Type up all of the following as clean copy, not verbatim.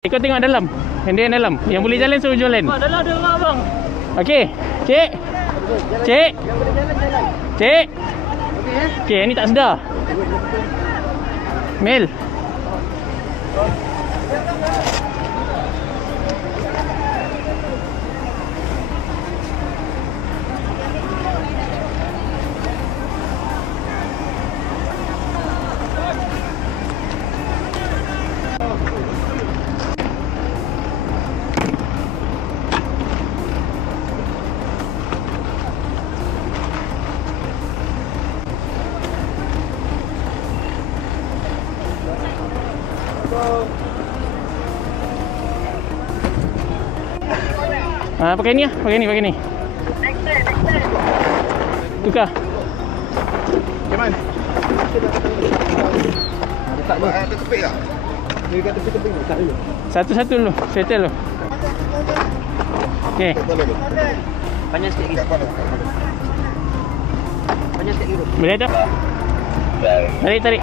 Kau tengok dalam. Yang dia dalam. Yang boleh jalan suruh jalan. Dalam ada orang abang. Okey. Cik. Cik. Cik. Okey, ni tak sedar. Mel. Pakai ni lah, pakai ni. Tukar. Macam letak ni. Ada tepik tak? Dia kat tepi-tepi ni, tak dulu. Satu-satu dulu, settle dulu. Okey. Panjang sikit lagi. Panjang sikit lagi. Boleh tak? Tarik.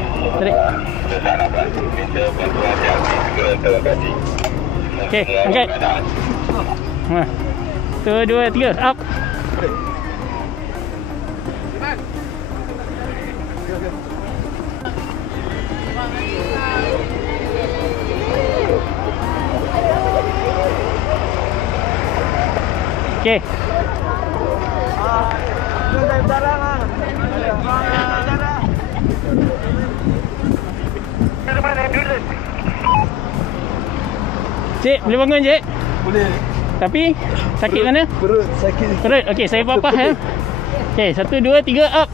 Okey, angkat. 1, 2, 3, up. Okey. Cik, boleh bangun cik? Boleh. Tapi sakit mana? Perut sakit. Perut. Okey, saya papah ya. Okey, 1, 2, 3, up.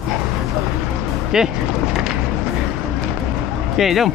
Okey. Okey, jom.